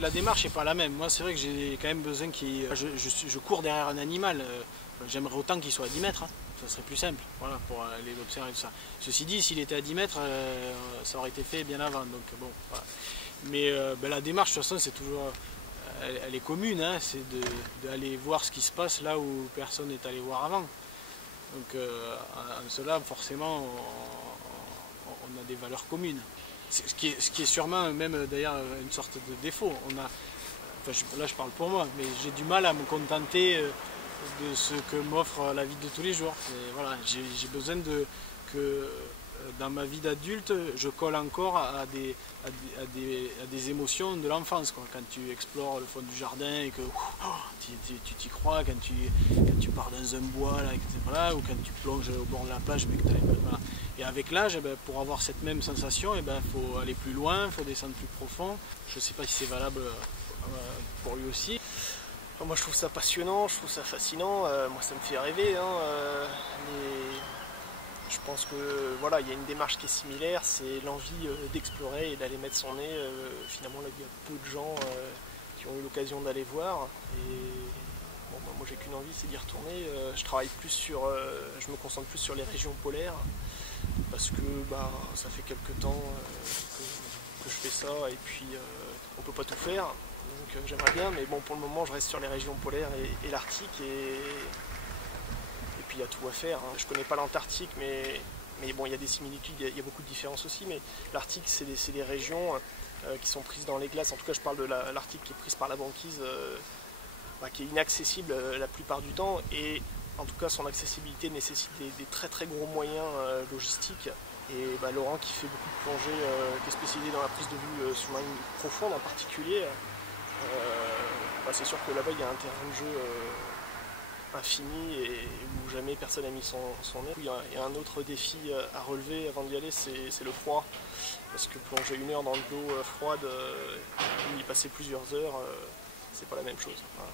La démarche n'est pas la même. Moi, c'est vrai que j'ai quand même besoin qu'il... Je cours derrière un animal. J'aimerais autant qu'il soit à 10 mètres. Hein. Ça serait plus simple, voilà, pour aller l'observer et tout ça. Ceci dit, s'il était à 10 mètres, ça aurait été fait bien avant. Donc bon, voilà. Mais la démarche, de toute façon, c'est toujours... elle est commune. Hein, c'est d'aller voir ce qui se passe là où personne n'est allé voir avant. Donc en cela, forcément, on a des valeurs communes. Ce qui est sûrement même d'ailleurs une sorte de défaut. Là je parle pour moi, mais j'ai du mal à me contenter de ce que m'offre la vie de tous les jours. Voilà, j'ai besoin que dans ma vie d'adulte, je colle encore à des émotions de l'enfance. Quand tu explores le fond du jardin et que tu t'y crois, quand tu pars dans un bois là, voilà, ou quand tu plonges au bord de la plage. Mais voilà. Et avec l'âge, pour avoir cette même sensation, il faut aller plus loin, il faut descendre plus profond. Je ne sais pas si c'est valable pour lui aussi. Moi je trouve ça passionnant, je trouve ça fascinant, moi ça me fait rêver. Je pense que voilà, il y a une démarche qui est similaire, c'est l'envie d'explorer et d'aller mettre son nez. Finalement là, il y a peu de gens qui ont eu l'occasion d'aller voir. Et bon, moi j'ai qu'une envie, c'est d'y retourner. Je me concentre plus sur les régions polaires parce que ça fait quelques temps que je fais ça et puis on peut pas tout faire. Donc j'aimerais bien, mais bon, pour le moment je reste sur les régions polaires et l'Arctique et puis il y a tout à faire. Hein. Je connais pas l'Antarctique, mais bon, il y a des similitudes, il y a beaucoup de différences aussi, mais l'Arctique c'est des régions qui sont prises dans les glaces. En tout cas je parle de l'Arctique qui est prise par la banquise, qui est inaccessible la plupart du temps, et en tout cas son accessibilité nécessite des très très gros moyens logistiques. Et Laurent qui fait beaucoup de plongée, qui est spécialisé dans la prise de vue sous-marine profonde en particulier, c'est sûr que là-bas il y a un terrain de jeu infini et où jamais personne n'a mis son nez. Il y a un autre défi à relever avant d'y aller, c'est le froid. Parce que plonger 1 heure dans de l'eau froide, y passer plusieurs heures, c'est pas la même chose. Voilà.